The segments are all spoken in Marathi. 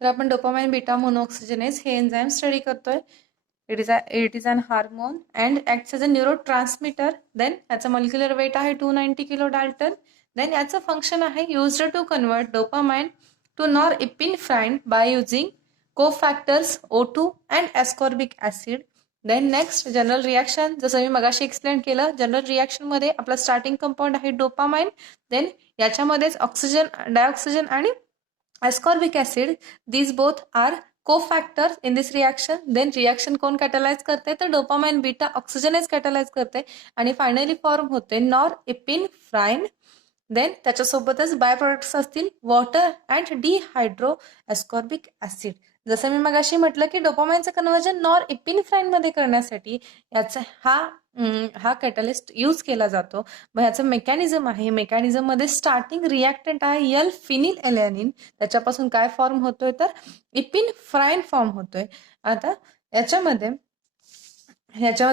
तर आपण डोपामाइन बीटा मोनोऑक्सिजनेज हे एन्झाईम स्टडी करतोय. It is an hormone and acts as a neurotransmitter. Then याचा मॉलिक्युलर वेट आहे 290 किलो डाल्टन. देन याचं फंक्शन आहे used to convert dopamine to norepinephrine by using cofactors O2 and ascorbic acid. Then next general reaction, जसं मी मगाशी एक्सप्लेन केलं, जनरल रिॲक्शनमध्ये आपला स्टार्टिंग कंपाऊंड आहे डोपामाइन. देन याच्यामध्येच ऑक्सिजन, डायऑक्सिजन आणि ascorbic acid, these both are cofactors in this reaction. Then reaction कोण catalyze करते तर डोपामाइन बीटा ऑक्सिजनेज catalyze करते आणि फायनली फॉर्म होते नॉरएपिनेफ्राइन. देन त्याच्यासोबतच बाय प्रोडक्ट्स असतील वॉटर अँड डिहायड्रो एस्कॉर्बिक ऍसिड. जसं मी मगाशी म्हटलं की डोपामाइनचं कन्व्हर्जन नॉरएपिनेफ्राइन मध्ये करण्यासाठी याचा हा कॅटलिस्ट यूज केला जातो. मग ह्याचं मेकॅनिझम आहे, मेकॅनिझम मध्ये स्टार्टिंग रिॲक्टंट आहे एल फिनिल एलॅनिन. त्याच्यापासून काय फॉर्म होतोय तर इपिनेफ्राइन फॉर्म होतोय. आता याच्यामध्ये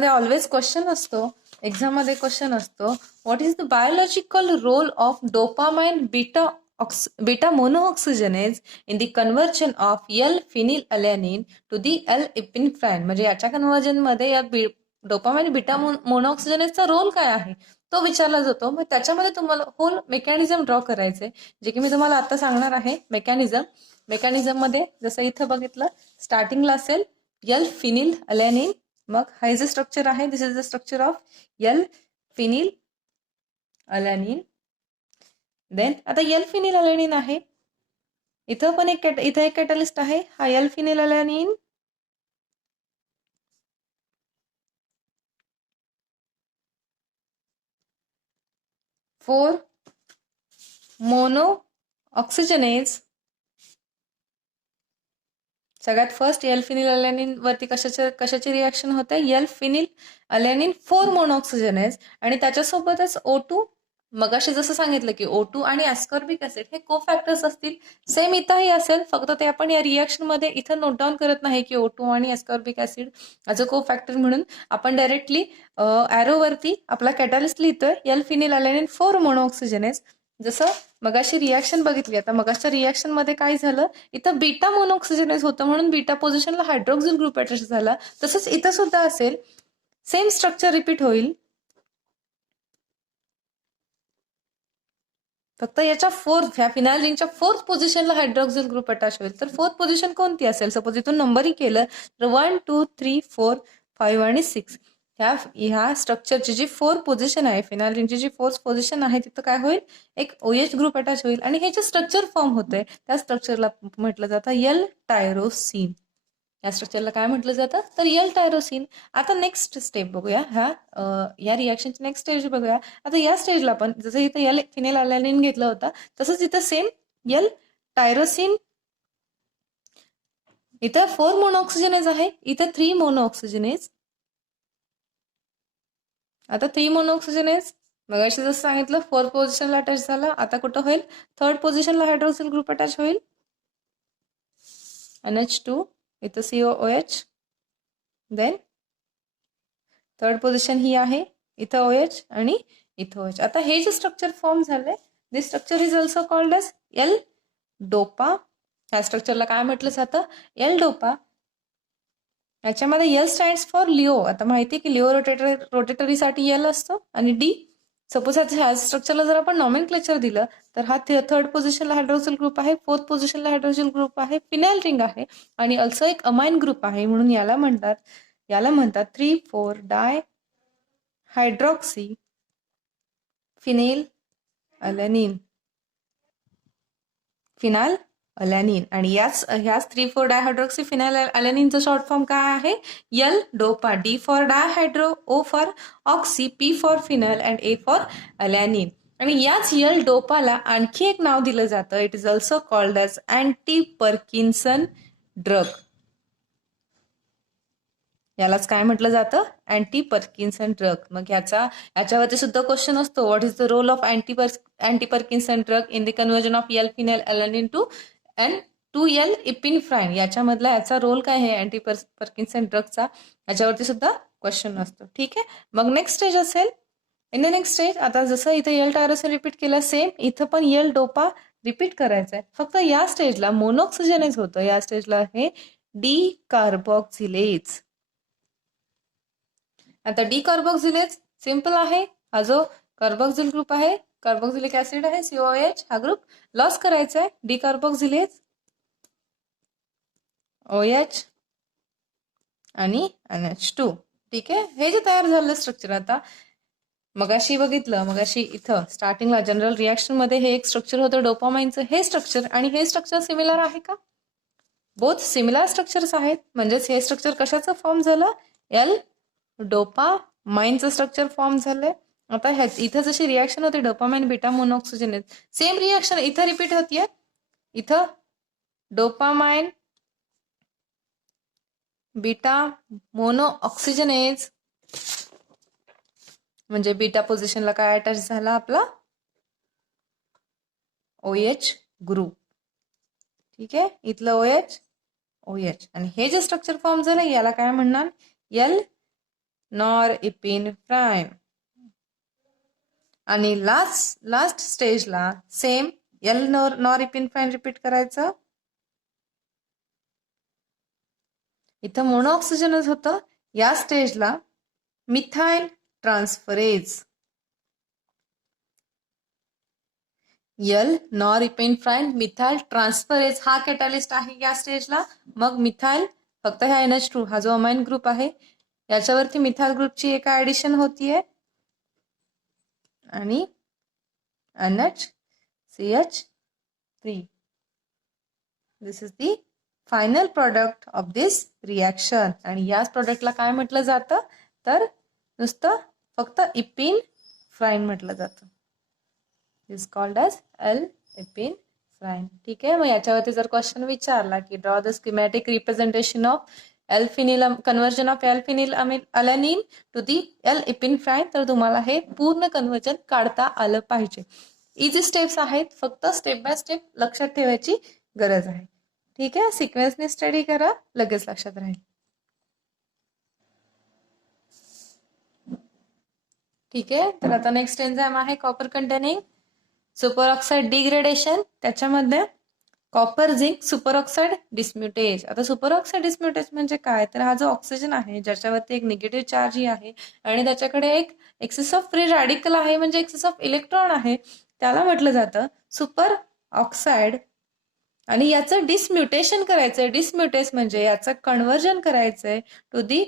ऑलवेज क्वेश्चन असतो, एक्झाम मध्ये क्वेश्चन असतो, what is the biological role of dopamine beta monooxygenase in the conversion of L phenylalanine to the L epinephrine. म्हणजे याच्या कन्व्हर्जन मध्ये या डोपामाइन बीटा मोनोऑक्सिजनेजचा रोल काय आहे तो विचारला जातो. मग त्याच्यामध्ये तुम्हाला होल मेकॅनिझम ड्रॉ करायचे, जे की मी तुम्हाला आता सांगणार आहे. मेकॅनिझम मध्ये जसं इथं बघितलं, स्टार्टिंगला असेल एल फिनिल अलॅनिन. मग हा जे स्ट्रक्चर आहे, this is the structure of L phenylalanine. Then आता एल फिनिल अलॅनिन आहे, इथं पण एक कॅटलिस्ट आहे, हा L phenylalanine. Four monooxygenase. सगळ्यात फर्स्ट एल फिनिल अलॅनिन वरती कशाची रिॲक्शन होते, एल फिनिल अलॅनिन 4 मोनोऑक्सिजनेज आणि त्याच्यासोबतच O2. मगाशी जसं सांगितलं की O2 आणि एस्कॉर्बिक ऍसिड हे कोफॅक्टर्स असतील, सेम इथंही असेल, फक्त ते आपण या रिॲक्शन मध्ये इथं नोट डाऊन करत नाही की O2 आणि एस्कॉर्बिक ऍसिड ॲज अ कोफॅक्टर म्हणून. आपण डायरेक्टली ॲरोवरती आपला कॅटलिस्ट लिहितोय एल फिनिल अलॅनिन 4 मोनोऑक्सिजनेज. जसं मगाशी रिॲक्शन बघितली, आता मगाच्या रिॲक्शन मध्ये काय झालं, इथं बीटा मोनोऑक्सिजनेज होतं म्हणून बीटा पोझिशनला हायड्रोक्सिल ग्रुप अटॅच झाला. तसंच इथं सुद्धा असेल, सेम स्ट्रक्चर रिपीट होईल, फक्त याच्या ह्या फिनाइल रिंगच्या 4th पोझिशनला हायड्रोक्सिल ग्रुप अटॅच होईल. तर 4th पोझिशन कोणती असेल, सपोज इथून नंबरिंग केलं तर 1 2 3 4 5 आणि 6. ह्या स्ट्रक्चरची जी 4th पोझिशन आहे, फिनाइल रिंगची जी 4th पोझिशन आहे, तिथं काय होईल, एक OH ग्रुप अटॅच होईल आणि हे जे स्ट्रक्चर फॉर्म होतंय त्या स्ट्रक्चरला म्हटलं जातं एल टायरोसिन. या स्ट्रक्चरला काय म्हटलं जातं तर एल टायरोसिन. आता नेक्स्ट स्टेप बघूया, ह्या रिॲक्शनची नेक्स्ट स्टेज बघूया. आता या स्टेजला पण जसं इथं एल फिनेल अलॅनिन घेतलं होतं, तसंच इथं सेम एल टायरोसिन. इथं 4 मोनोऑक्सिजनेज आहे, इथं 3 मोनोऑक्सिजनेज. आता 3 मोनोऑक्सिजनेज मगाशी जसं सांगितलं 4th पोझिशनला अटॅच झाला, आता कुठं होईल, 3rd पोझिशनला हायड्रोक्सिल ग्रुप अटॅच होईल, NH2, इथं COOH. देन 3rd पोझिशन ही आहे, इथं OH आणि इथं OH. आता हे जे स्ट्रक्चर फॉर्म झालंय, this structure is also called as L dopa. ह्या स्ट्रक्चरला काय म्हटलं जातं, एल डोपा. याच्यामध्ये एल स्टँड्स फॉर लिओ. आता माहिती की लिओ रोटेटरीसाठी एल असतो आणि डी. सपोज ह्या स्ट्रक्चरला जर आपण नॉमेनक्लेचर दिलं तर हा 3rd पोझिशनला हायड्रोक्सिल ग्रुप आहे, 4th पोझिशनला हायड्रोक्सिल ग्रुप आहे, फिनाइल रिंग आहे आणि ऑल्सो एक अमाइन ग्रुप आहे, म्हणून याला म्हणतात 3,4 डाय हायड्रॉक्सी फिनेल अलॅनिन. आणि ह्याच 3,4 डायहायड्रॉक्सी फिनाइल अलॅनिनचं शॉर्ट फॉर्म काय आहे, L dopa. D for dihydro, O for oxy, P for phenyl and A for alanine. आणि याच एल डोपाला आणखी एक नाव दिलं जातं, it is also called as anti Parkinson drug. यालाच काय म्हटलं जातं, अँटी पर्किन्सन ड्रग. मग याच्यावरती सुद्धा क्वेश्चन असतो, what is the role of anti Parkinson drug in the conversion of L phenylalanine to L epinephrine. याच्यामधला याचा रोल काय आहे अँटी पर्किन्सन ड्रगचा, याच्यावरती सुद्धा क्वेश्चन असतो. ठीक आहे, मग नेक्स्ट स्टेज असेल, इन द नेक्स्ट स्टेज आता जसं इथं एल टायरोसिन रिपीट केलं, सेम इथं पण एल डोपा रिपीट करायचं आहे. फक्त या स्टेजला मोनॉक्सिजनेज होतं. या स्टेजला हे डिकार्बोक्सिलेज. आता डिकार्बोक्सिलेज सिंपल आहे. हा जो कार्बोक्सिल ग्रुप आहे, कार्बोक्सिलिक ऍसिड आहे COH, हा ग्रुप लॉस करायचा आहे. डिकार्बोक्सिलेज OH आणि NH2. ठीक आहे. हे जे तयार झालेलं स्ट्रक्चर आता मगाशी बघितलं, मगाशी इथं स्टार्टिंगला जनरल रिॲक्शन मध्ये हे एक स्ट्रक्चर होतं डोपामाइनचं. हे स्ट्रक्चर आणि हे स्ट्रक्चर सिमिलर आहे का? बोथ सिमिलर स्ट्रक्चर्स आहेत. म्हणजेच हे स्ट्रक्चर कशाचं फॉर्म झालं? एल डोपामाइनचं स्ट्रक्चर फॉर्म झालंय. आता इथं जशी रिॲक्शन होते डोपामाइन बीटा मोनॉक्सिजनेज, सेम रिॲक्शन इथं रिपीट होतीये. इथं डोपामाइन बीटा मोनोऑक्सिजनेज म्हणजे बीटा पोझिशनला काय अटॅच झाला? आपला OH ग्रुप. ठीक आहे. इथलं OH आणि हे जे स्ट्रक्चर फॉर्म झालं याला काय म्हणणार? एल नॉरइपिनेफ्राइन. आणि लास्ट स्टेजला सेम एल नॉरइपिनेफ्राइन रिपीट करायचं. इथं मोनोऑक्सिजनच होतं. या स्टेजला methyl transferase. L norepinephrine methyl transferase हा कॅटॅलिस्ट आहे या स्टेजला. मग मिथाइल फक्त ह्या NH2 हा जो अमाइन ग्रुप आहे याच्यावरती मिथाइल ग्रुपची एका ऍडिशन होतीये आणि NHCH3. This is the final product of this reaction. आणि याच प्रोडक्टला काय म्हटलं जातं? तर नुसतं फक्त इपिनफ्राइन म्हटलं जातं. Is called as L epinephrine. ठीक आहे. मग याच्यावरती जर क्वेश्चन विचारला की draw the schematic representation of conversion of L phenylalanine to the L epinephrine, तर तुम्हाला हे पूर्ण कन्वर्जन काढता आलं पाहिजे. इझी स्टेप्स आहेत, फक्त स्टेप बाय स्टेप लक्षात ठेवायची गरज आहे. ठीक आहे. सिक्वेन्सने स्टडी करा, लगेच लक्षात राहील. ठीक आहे. तर आता नेक्स्ट एन्झाइम आहे copper containing super oxide degradation. त्याच्यामध्ये copper zinc super oxide dismutase. आता सुपर ऑक्साइड डिस्म्युटेज म्हणजे काय? तर हा जो ऑक्सिजन आहे ज्याच्यावरती एक निगेटिव्ह चार्ज ही आहे आणि त्याच्याकडे एक एक्सेस ऑफ फ्री रॅडिकल आहे म्हणजे एक्सेस ऑफ इलेक्ट्रॉन आहे, त्याला म्हटलं जातं सुपर ऑक्साइड. आणि याचं डिस्म्युटेशन करायचंय. डिस्म्युटेज म्हणजे याचं कन्वर्जन करायचंय to the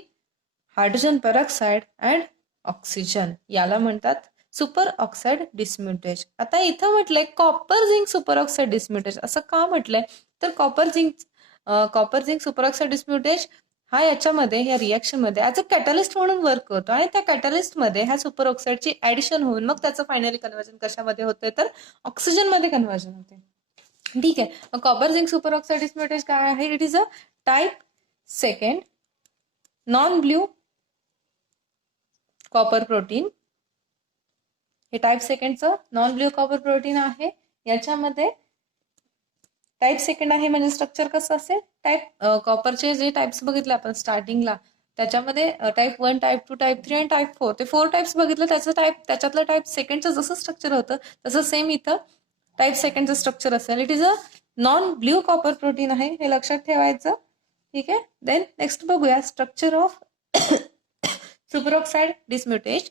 hydrogen peroxide and oxygen. याला म्हणतात सुपर ऑक्साइड डिस्म्युटेज. आता इथं म्हटलंय copper zinc super oxide dismutase. असं का म्हटलंय? तर copper zinc super oxide dismutase हा याच्यामध्ये या रिॲक्शन मध्ये ऍज अ कॅटलिस्ट म्हणून वर्क करतो आणि त्या कॅटलिस्ट मध्ये ह्या सुपर ऑक्साइडची ऍडिशन होऊन मग त्याचं फायनली कन्वर्जन कशामध्ये होतंय? तर ऑक्सिजन मध्ये कन्वर्जन होते. ठीक आहे. मग copper zinc super oxide dismutase काय आहे? It is a type second non blue copper protein. हे टाइप सेकंडचं नॉन ब्ल्यू कॉपर प्रोटीन आहे. याच्यामध्ये टाइप सेकंड आहे म्हणजे स्ट्रक्चर कसं असेल? टाइप कॉपरचे जे टाइप्स बघितले आपण स्टार्टिंगला त्याच्यामध्ये टाइप 1, टाइप 2, टाइप 3 आणि टाइप 4 ते 4 टाइप्स बघितलं. त्याच्यातलं टाइप सेकंडचं जसं स्ट्रक्चर होतं तसं सेम इथं टाइप सेकंडचं स्ट्रक्चर असेल. It is a non blue copper protein आहे, हे लक्षात ठेवायचं. ठीक आहे. देन नेक्स्ट बघूया structure of super oxide dismutase.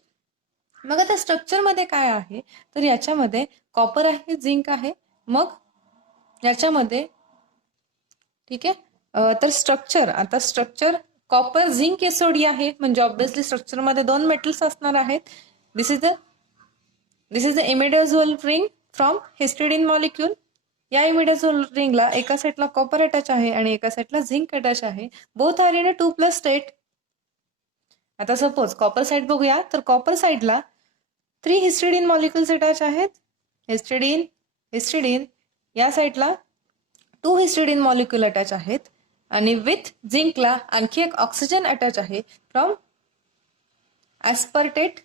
मग आता स्ट्रक्चर मध्ये काय आहे? तर याच्यामध्ये कॉपर आहे, झिंक आहे. मग याच्यामध्ये ठीक आहे. तर स्ट्रक्चर कॉपर झिंक एसओडी आहे म्हणजे ऑब्विसली स्ट्रक्चर मध्ये 2 मेटल्स असणार आहेत. This is the imidazole ring from histidine molecule. या इमिडाझोल रिंगला एका साईडला कॉपर अटॅच आहे आणि एका साईडला झिंक अटॅच आहे. Both are in a 2+ state. आता सपोज कॉपर साईड बघूया, तर कॉपर साईडला 3 हिस्टिडीन मॉलिक्युल्स अटॅच आहेत. हिस्टिडीन या साईडला 2 हिस्टिडीन मॉलिक्युल अटॅच आहेत आणि विथ झिंकला आणखी एक ऑक्सिजन अटॅच आहे फ्रॉम ऍस्पर्टेट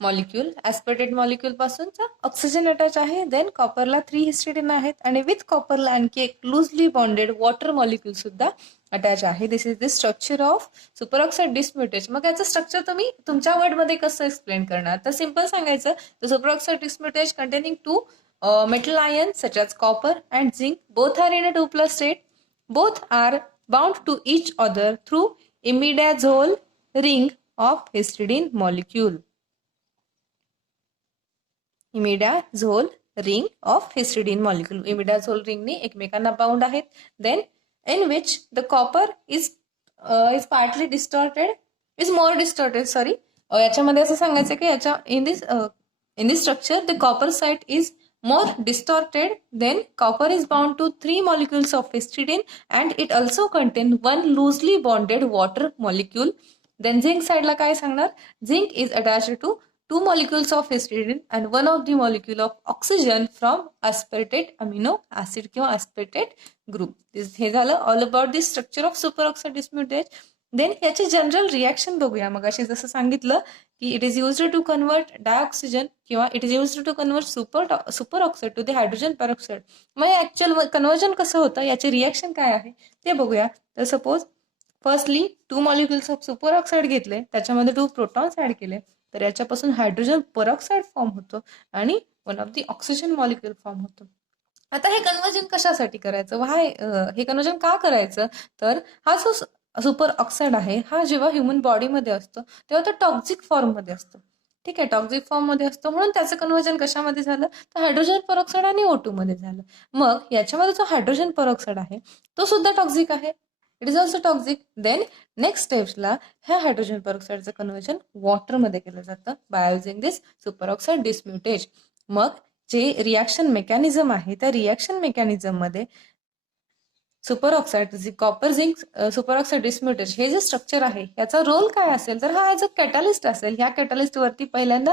मॉलिक्यूल पासूनचा ऑक्सिजन अटॅच आहे. देन कॉपरला 3 हिस्टिडीन आहेत आणि विथ कॉपरला आणखी एक लूजली बॉन्डेड वॉटर मॉलिक्यूल सुद्धा अटॅच आहे. This is the structure of super oxide dismutase. मग याचं स्ट्रक्चर तुम्ही तुमच्या वर्डमध्ये कसं एक्सप्लेन करणार? तर सिंपल सांगायचं, the super oxide dismutase containing 2 metal ions such as copper and zinc, both are in a 2+ state. Both are bound to each other through imidazole ring of histidine molecule. Imidazole ring of histidine molecule. Imidazole ring ni एकमेकांना bound आहेत. Then in which the copper is partly distorted, is more distorted. Sorry. याच्यामध्ये असं सांगायचं की याच्या in this structure the copper site is more distorted. Then copper is bound to 3 molecules of histidine and it also contains one loosely bonded water molecule. Then zinc side ला काय सांगणार? Zinc is attached to 2 molecules of histidine and one of the molecule of oxygen from aspartate amino acid किंवा aspartate group. हे झालं all about the structure of superoxide dismutase. Then याची जनरल रिॲक्शन बघूया. मग अशी जसं सांगितलं की it is used to convert dioxygen किंवा it is used to convert superoxide to the hydrogen peroxide. मग ऍक्च्युअल कन्वर्जन कसं होतं, याची रिॲक्शन काय आहे ते बघूया. तर suppose firstly 2 molecules of superoxide घेतले, त्याच्यामध्ये 2 प्रोटॉन्स ऍड केले, तर याच्यापासून हायड्रोजन पेरॉक्साइड फॉर्म होतो आणि one of the oxygen molecule form होतो. आता हे कन्वर्जन कशासाठी करायचं, हे कन्वर्जन का करायचं, तर हा जो सुपर ऑक्साइड आहे हा जेव्हा ह्युमन बॉडीमध्ये असतो तेव्हा तो टॉक्सिक फॉर्ममध्ये असतो. ठीक आहे, टॉक्सिक फॉर्ममध्ये असतो म्हणून त्याचं कन्वर्जन कशामध्ये झालं, तर हायड्रोजन पेरॉक्साइड आणि O2 मध्ये झालं. मग याच्यामध्ये जो हायड्रोजन पेरॉक्साइड आहे तो सुद्धा टॉक्सिक आहे, it is also toxic. Then next स्टेप्सला ह्या हायड्रोजन पेरॉक्साइडचं कन्वर्जन वॉटरमध्ये केलं जातं by using this super oxide dismutase. मग जे रिॲक्शन मेकॅनिझम आहे त्या रिॲक्शन मेकॅनिझम मध्ये superoxide copper zinc super oxide dismutase हे जे स्ट्रक्चर आहे याचा रोल काय असेल, तर हा ॲज अ कॅटलिस्ट असेल. ह्या कॅटलिस्ट वरती पहिल्यांदा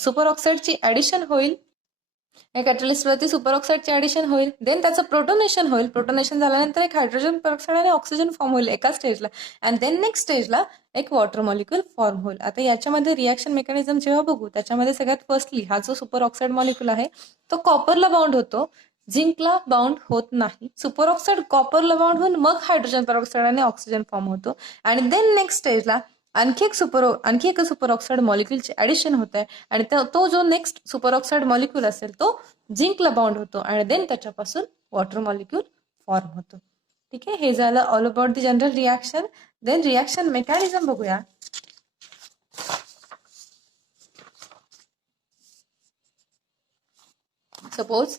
सुपर ऑक्साइडची ऍडिशन होईल, या कॅटलिस्ट वरती सुपर ऑक्साइडचे ऍडिशन होईल. देन त्याचं प्रोटोनेशन होईल, प्रोटोनेशन झाल्यानंतर एक हायड्रोजन पेरॉक्साइड आणि ऑक्सिजन फॉर्म होईल एका स्टेजला, अँड देन नेक्स्ट स्टेजला एक वॉटर मॉलिक्युल फॉर्म होईल. आता याच्यामध्ये रिॲक्शन मेकॅनिझम जेव्हा बघू त्याच्यामध्ये सगळ्यात फर्स्टली हा जो सुपर ऑक्साइड मॉलिक्युल आहे तो कॉपरला बाउंड होतो, झिंकला बाउंड होत नाही. सुपर ऑक्साइड कॉपरला बाउंड होऊन मग हायड्रोजन पेरॉक्साइड आणि ऑक्सिजन फॉर्म होतो, आणि देन नेक्स्ट स्टेजला आणखी एक सुपर ऑक्साइड मॉलिक्युलचे ऍडिशन होत आहे आणि तो जो नेक्स्ट सुपर ऑक्साइड मॉलिक्युल असेल तो झिंकला बाउंड होतो आणि देन त्याच्यापासून वॉटर मॉलिक्युल फॉर्म होतो. ठीक आहे, हे झालं all about the general reaction. Then reaction mechanism बघूया. सपोज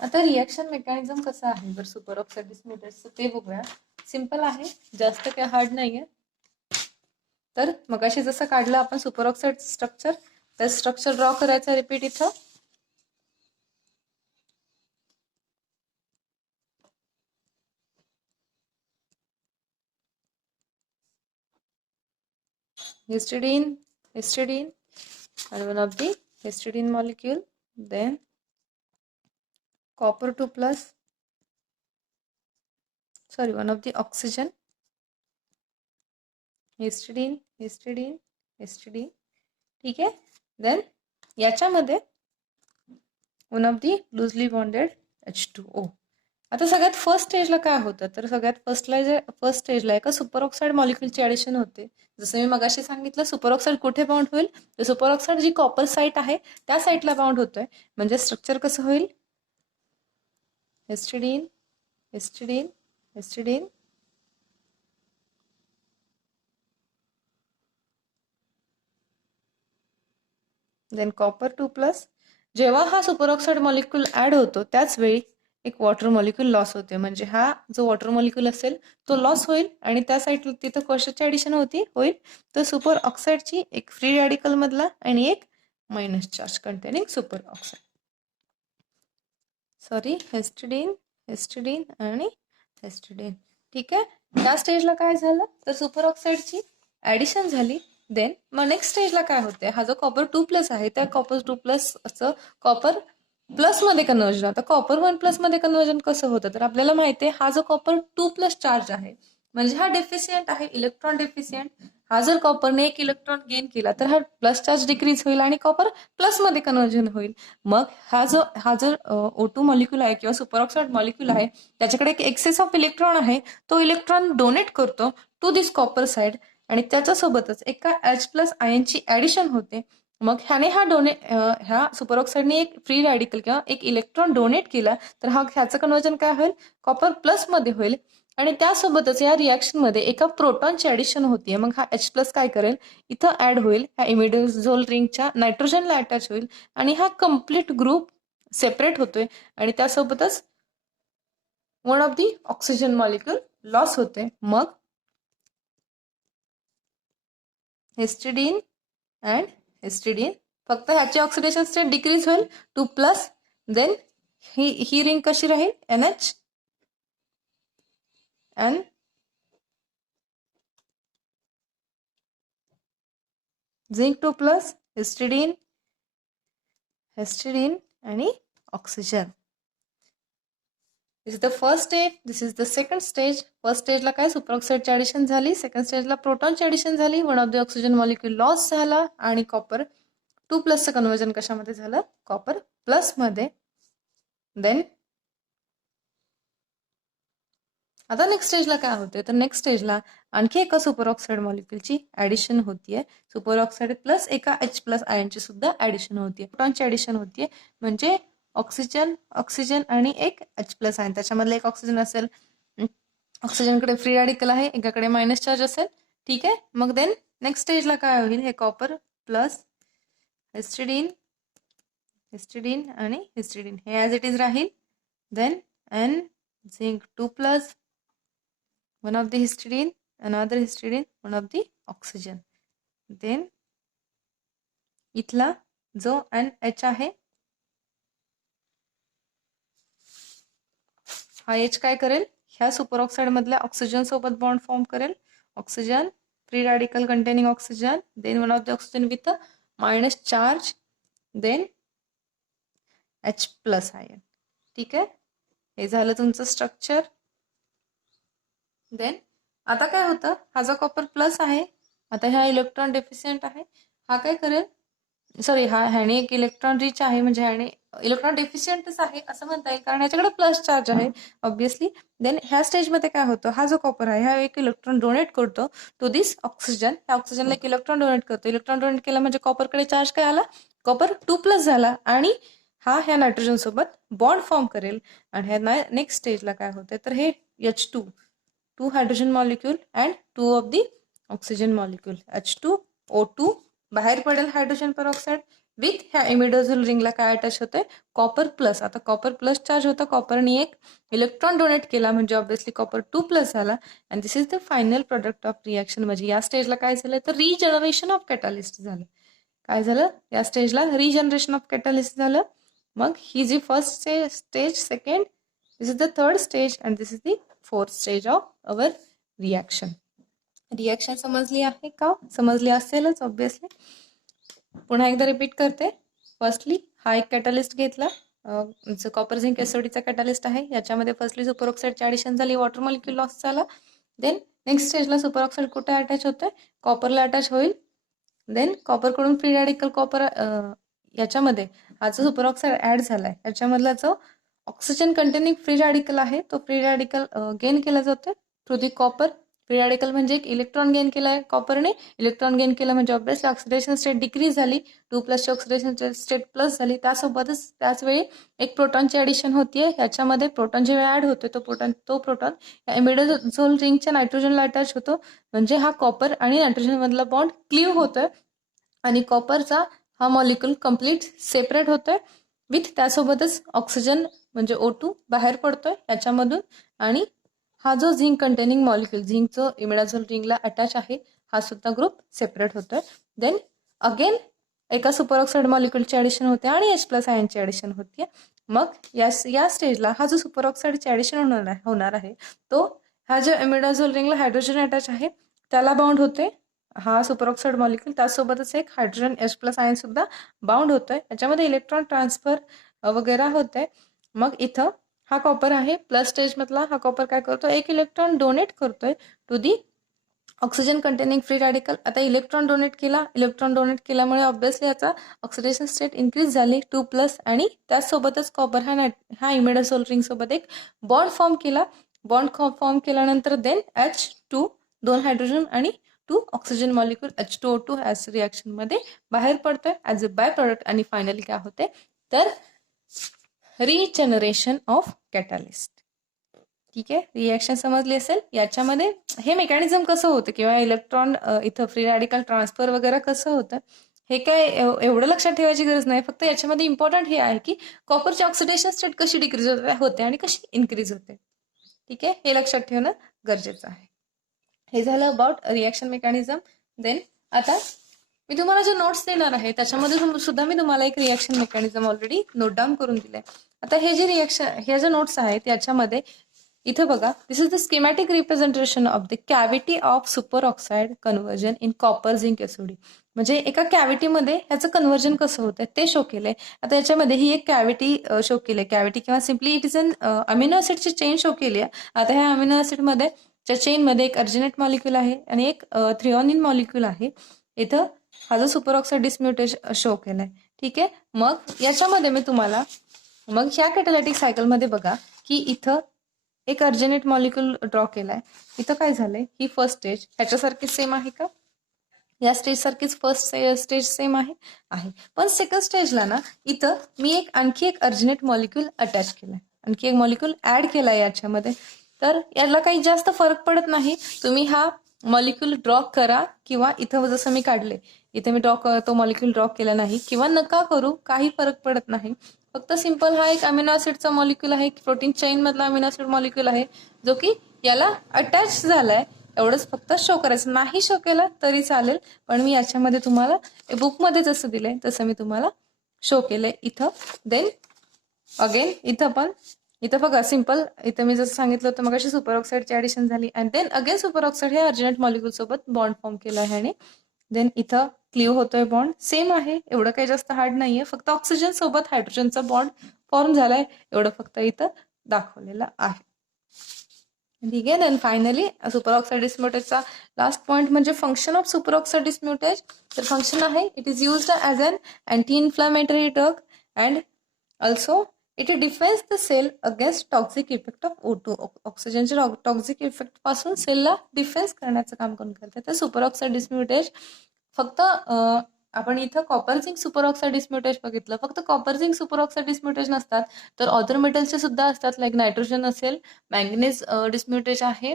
आता रिॲक्शन मेकॅनिझम कसं आहे जर सुपर ऑक्साइड डिस्म्युटेजचं ते बघूया. सिम्पल आहे, जास्त काही हार्ड नाहीये. तर मगाशी जसं काढलं आपण सुपर ऑक्साइड स्ट्रक्चर, तर स्ट्रक्चर ड्रॉ करायचं रिपीट इथं. histidine and one of the histidine molecule, then copper 2+, one of the oxygen, histidine. ठीक आहे, देन याच्यामध्ये one of the loosely bonded H2O. आता सगळ्यात फर्स्ट स्टेजला काय होतं, तर सगळ्यात फर्स्ट स्टेजला एका सुपर ऑक्साइड मॉलिक्युलची ऍडिशन होते. जसं मी मगाशी सांगितलं सुपर ऑक्साइड कुठे बाउंड होईल, तर सुपर ऑक्साइड जी कॉपर साईट आहे त्या साईटला बाउंड होतोय. म्हणजे स्ट्रक्चर कसं होईल, हिस्टिडीन, देन कॉपर 2+. जेव्हा हा सुपर ऑक्साइड मॉलिक्युल ऍड होतो त्याच वेळी एक वॉटर मॉलिक्युल लॉस होते. म्हणजे हा जो वॉटर मॉलिक्युल असेल तो लॉस होईल आणि त्या साईडला तिथं कशाची ऍडिशन होईल, तर सुपर ऑक्साइडची एक फ्री रॅडिकल मधला आणि एक minus charge containing super oxide. Histidine आणि हिस्टिडीन. ठीक आहे, त्या स्टेजला काय झालं, तर सुपर ऑक्साइडची ऍडिशन झाली. देन मग नेक्स्ट स्टेजला काय होते, हा जो कॉपर 2+ आहे त्या कॉपर 2+ असं कॉपर प्लस मध्ये कन्वर्जन. आता कॉपर 1+ मध्ये कन्वर्जन कसं होतं, तर आपल्याला माहिती आहे हा जो कॉपर 2+ चार्ज आहे म्हणजे हा डेफिशियंट आहे, इलेक्ट्रॉन डेफिशियंट. हा जर कॉपरने एक इलेक्ट्रॉन गेन केला तर हा प्लस चार्ज डिक्रीज होईल आणि कॉपर प्लस मध्ये कन्व्हर्जन होईल. मग हा जर O2 मॉलिक्यूल आहे किंवा सुपर ऑक्साईड मॉलिक्यूल आहे, त्याच्याकडे एक एक्सेस ऑफ इलेक्ट्रॉन आहे, तो इलेक्ट्रॉन डोनेट करतो टू दिस कॉपर साइड आणि त्याच्यासोबतच एका H+ आयनची ऍडिशन होते. मग ह्याने ह्या सुपर ऑक्साईडने एक फ्री रॅडिकल किंवा एक इलेक्ट्रॉन डोनेट केला तर ह्याचं कन्वर्जन काय होईल, कॉपर प्लस मध्ये होईल आणि त्यासोबतच या रिॲक्शन मध्ये एका प्रोटॉनची ऍडिशन होतीये. मग हा H+ काय करेल, इथं ऍड होईल, ह्या इमिडाझोल रिंगच्या नायट्रोजनला अटॅच होईल आणि हा कम्प्लीट ग्रुप सेपरेट होतोय आणि त्यासोबतच one of the oxygen molecule loss होते. मग हिस्टिडीन अँड हिस्टिडीन, फक्त ह्याची ऑक्सिडेशन स्टेट डिक्रीज होईल 2+, देन ही रिंग कशी राहील, NH and झिंक 2+, हिस्टिडीन आणि oxygen. This is the first stage, this is the second stage. First स्टेजला काय, सुपर ऑक्साईडची ऍडिशन झाली, सेकंड स्टेजला प्रोटॉनची ऍडिशन झाली, one of the oxygen molecule loss झाला आणि कॉपर 2+चं कन्वर्जन कशामध्ये झालं, कॉपर प्लस मध्ये. देन आता नेक्स्ट स्टेजला काय होते, तर नेक्स्ट स्टेजला आणखी एका सुपर ऑक्साईड मॉलिक्यूलची ऍडिशन होतीये. सुपर ऑक्साईड प्लस एका H+ आयनची सुद्धा ऍडिशन होतीये, प्रोटॉनची ऍडिशन होतीये. म्हणजे ऑक्सिजन आणि एक H+ आयन, त्याच्यामधलं एक ऑक्सिजन असेल, ऑक्सिजनकडे फ्री रॅडिकल आहे, एकाकडे मायनस चार्ज असेल. ठीक आहे. मग देन नेक्स्ट स्टेजला काय होईल, हे कॉपर प्लस हिस्टिडीन आणि हिस्टिडीन हे ॲज इट इज राहील. Then N zinc 2+, one of the histidine, another histidine, one of the oxygen. Then इथला जो NH आहे, हा H काय करेल, ह्या सुपर ऑक्साइड मधल्या ऑक्सिजन सोबत बॉन्ड फॉर्म करेल. Oxygen, free radical containing oxygen, then one of the oxygen with minus charge, then H+ ion. ठीक आहे, हे झालं तुमचं स्ट्रक्चर. देन आता काय होतं, हा जो कॉपर प्लस आहे, आता ह्या इलेक्ट्रॉन डेफिशियंट आहे, हा काय करेल, सॉरी ह्याने एक इलेक्ट्रॉन रिच आहे, म्हणजे ह्याने इलेक्ट्रॉन डेफिशियंटच आहे असं म्हणता येईल, कारण ह्याच्याकडे प्लस चार्ज आहे ऑब्विसली. देन ह्या स्टेजमध्ये काय होतं, हा जो कॉपर आहे हा एक इलेक्ट्रॉन डोनेट करतो टू दिस ऑक्सिजन. ह्या ऑक्सिजनला एक इलेक्ट्रॉन डोनेट करतो, इलेक्ट्रॉन डोनेट केला म्हणजे कॉपरकडे चार्ज काय आला, कॉपर 2+ झाला आणि हा ह्या नायट्रोजन सोबत बॉन्ड फॉर्म करेल. आणि ह्या नेक्स्ट स्टेजला काय होते, तर हे H2 hydrogen molecule and 2 of the oxygen molecule, H2O2 बाहेर पडेल हायड्रोजन पेरॉक्साइड विथ ह्या इमिडाझोल रिंगला काय अटॅच होते, कॉपर प्लस. आता कॉपर प्लस चार्ज होता, कॉपरने एक इलेक्ट्रॉन डोनेट केला म्हणजे ऑब्विसली कॉपर 2+ झाला. And this is the final product of reaction. म्हणजे या स्टेजला काय झालं, तर रिजनरेशन ऑफ कॅटलिस्ट झालं. काय झालं, या स्टेजला रिजनरेशन ऑफ कॅटलिस्ट झालं. मग ही जी first stage, second, this is the third stage and this is the fourth stage of our reaction. Reaction समजली आहे का, समजली असेलच ऑब्विसली. पुन्हा एकदा रिपीट करते. फर्स्टली हा एक कॅटलिस्ट घेतला, जो कॉपर झिंक एसओडीचा कॅटलिस्ट आहे, याच्यामध्ये फर्स्टली सुपर ऑक्साईडची ऍडिशन झाली, वॉटर मॉलिक्यूल लॉस झाला. देन नेक्स्ट स्टेजला सुपर ऑक्साईड कुठे अटॅच होतोय, कॉपरला अटॅच होईल. देन कॉपरकडून फ्री रॅडिकल कॉपर याच्यामध्ये हा जो सुपर ऑक्साईड ऍड झालाय, याच्यामधला जो ऑक्सिजन कंटेनिंग फ्री रॅडिकल आहे, तो फ्री रॅडिकल गेन केला जातोय through the copper. Free radical म्हणजे एक इलेक्ट्रॉन गेन केलाय कॉपरने, इलेक्ट्रॉन गेन केलं म्हणजे ऑब्विसली ऑक्सिडेशन स्टेट डिक्रीज झाली, 2+ ची ऑक्सिडेशन स्टेट प्लस झाली. त्यासोबतच त्याचवेळी एक प्रोटॉनची ऍडिशन होतीये, याच्यामध्ये प्रोटॉन जेव्हा ऍड होते तो प्रोटॉन इमिडाझोल रिंगच्या नायट्रोजनला अटॅच होतो, म्हणजे हा कॉपर आणि नायट्रोजन मधला बॉन्ड क्लीव्ह होतोय आणि कॉपरचा हा मॉलिक्यूल कम्प्लीट सेपरेट होतोय विथ त्यासोबतच ऑक्सिजन म्हणजे O2 बाहेर पडतोय याच्यामधून. आणि हा जो झिंक कंटेनिंग मॉलिक्यूल, झिंक जो इमिडाझोल रिंगला अटॅच आहे, हा सुद्धा ग्रुप सेपरेट होतोय. देन अगेन एका सुपर ऑक्साईड मॉलिक्यूलची ऍडिशन होते आणि H+ आयनची ऍडिशन होतीये. मग या स्टेजला हा जो सुपर ऑक्साईडची ऍडिशन होणार आहे, तो हा जो इमिडाझोल रिंगला हायड्रोजन अटॅच आहे त्याला बाउंड होते, हा सुपर ऑक्साईड मॉलिक्यूल, त्यासोबतच एक हायड्रोजन H+ आयन सुद्धा बाउंड होतोय, याच्यामध्ये इलेक्ट्रॉन ट्रान्सफर वगैरे होतंय. मग इथं हा कॉपर आहे प्लस स्टेज मधला, हा कॉपर काय करतो, एक इलेक्ट्रॉन डोनेट करतोय to the oxygen containing free radical, आता इलेक्ट्रॉन डोनेट केल्यामुळे ऑब्व्हियसली याचा ऑक्सिडेशन स्टेट इन्क्रीज झाली 2+ आणि त्याचसोबतच कॉपर हा इमिडाझोल रिंग सोबत एक बॉन्ड फॉर्म केला. बॉन्ड फॉर्म केल्यानंतर देन H2 2 हायड्रोजन आणि 2 oxygen molecule H2O2 as reaction मध्ये बाहेर पडतोय ॲज अ बाय प्रोडक्ट. आणि फायनली काय होते तर रिजनरेशन ऑफ कॅटॅलिस्ट. ठीक आहे, रिॲक्शन समजली असेल. याच्यामध्ये हे मेकॅनिझम कसं होतं किंवा इलेक्ट्रॉन इथं फ्री रॅडिकल ट्रान्सफर वगैरे कसं होतं हे काय एवढं लक्षात ठेवायची गरज नाही. फक्त याच्यामध्ये इम्पॉर्टंट हे आहे की कॉपरची ऑक्सिडेशन स्टेट कशी डिक्रीज होते आणि कशी इन्क्रीज होते. ठीक आहे, हे लक्षात ठेवणं गरजेचं आहे. हे झालं अबाउट रिॲक्शन मेकॅनिझम. देन आता मी तुम्हाला जे नोट्स देणार आहे त्याच्यामध्ये सुद्धा मी तुम्हाला एक reaction mechanism already note down करून दिलंय. आता हे जे नोट्स आहेत याच्यामध्ये इथं बघा, this is the schematic representation of the cavity of superoxide conversion in copper zinc SOD. म्हणजे एका कॅव्हिटीमध्ये ह्याचं कन्व्हर्जन कसं होतं ते शो केलंय. आता याच्यामध्ये ही एक कॅव्हिटी शो केली, कॅव्हिटी किंवा simply it is an amino ऍसिडची चेन शो केली आहे. आता ह्या अमिनो ऍसिडमध्ये च्या चेनमध्ये एक अर्जिनेट मॉलिक्यूल आहे आणि एक थ्रिओनिन मॉलिक्यूल आहे. इथं हा जो सुपर ऑक्साइड डिसम्युटेज शो केलाय. ठीक आहे, मग याच्यामध्ये मी तुम्हाला मग ह्या कॅटॅलिटिक सायकलमध्ये बघा की इथं एक अर्जिनेट मॉलिक्यूल ड्रॉ केलाय. इथं काय झालंय, ही फर्स्ट स्टेज ह्याच्यासारखीच सेम आहे का, या स्टेज सारखीच फर्स्ट स्टेज सेम आहे. पण सेकंड स्टेजला ना इथं मी आणखी एक अर्जिनेट मॉलिक्यूल अटॅच केलाय, आणखी एक मॉलिक्यूल ऍड केलाय याच्यामध्ये. तर याला काही जास्त फरक पडत नाही. तुम्ही हा मॉलिक्यूल ड्रॉ करा किंवा इथं जसं मी काढले इथे मी तो मॉलिक्यूल ड्रॉ केला नाही किंवा नका करू, काही फरक पडत नाही. फक्त सिंपल हा एक अमिनो ऍसिडचा मॉलिक्यूल आहे, प्रोटीन चेन मधला अमिनो ऍसिड मॉलिक्यूल आहे जो की याला अटॅच झालाय. एवढंच फक्त शो करायचं, नाही शो केलं तरी चालेल. पण मी याच्यामध्ये तुम्हाला बुकमध्ये जसं दिलंय तसं मी तुम्हाला शो केलंय इथं. देन अगेन इथं बघा सिंपल, इथं मी जसं सांगितलं होतं मग अशी सुपर ऑक्साईडची ऍडिशन झाली आणि देन अगेन सुपर ऑक्साईड हे अर्जिनेट मॉलिक्यूल सोबत बॉन्ड फॉर्म केला आहे आणि देन इथं क्लीव्ह होतोय बॉन्ड. सेम आहे, एवढं काही जास्त हार्ड नाहीये, फक्त ऑक्सिजन सोबत हायड्रोजनचा बॉन्ड फॉर्म झालाय एवढं फक्त इथं दाखवलेलं आहे. ठीक आहे. देन फायनली सुपर ऑक्साइड डिसम्युटेजचा लास्ट पॉईंट म्हणजे function of superoxide dismutase. तर फंक्शन आहे it is used as an anti inflammatory drug and also it defends the cell against toxic effect of O2. ऑक्सिजनच्या टॉक्सिक इफेक्ट पासून सेलला डिफेन्स करण्याचं काम कोण करते तर सुपर ऑक्साइड डिसम्युटेज. फक्त आपण इथं copper zinc super oxide dismutase बघितलं, फक्त copper zinc super oxide dismutase नसतात तर अदर मेटलचे सुद्धा असतात. लाईक नायट्रोजन असेल, मॅंगनीज डिसम्युटेज आहे,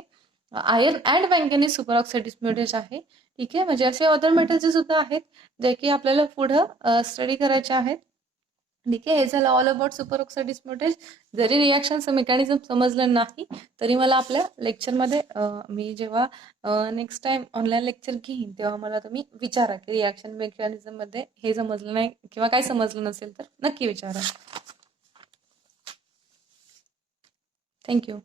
iron and manganese superoxide dismutase आहे. ठीक आहे, म्हणजे असे अदर मेटलचे सुद्धा आहेत जे की आपल्याला पुढं स्टडी करायचे आहेत. ठीक आहे, हे झालं ऑल अबाउट सुपर ऑक्साइड डिसम्युटेज. जरी रिॲक्शनचं मेकॅनिझम समजलं नाही तरी मला आपल्या लेक्चरमध्ये मी जेव्हा नेक्स्ट टाइम ऑनलाईन लेक्चर घेईन तेव्हा मला तुम्ही विचारा की रिॲक्शन मेकॅनिझम मध्ये हे समजलं नाही किंवा काय समजलं नसेल तर नक्की विचारा. थँक्यू.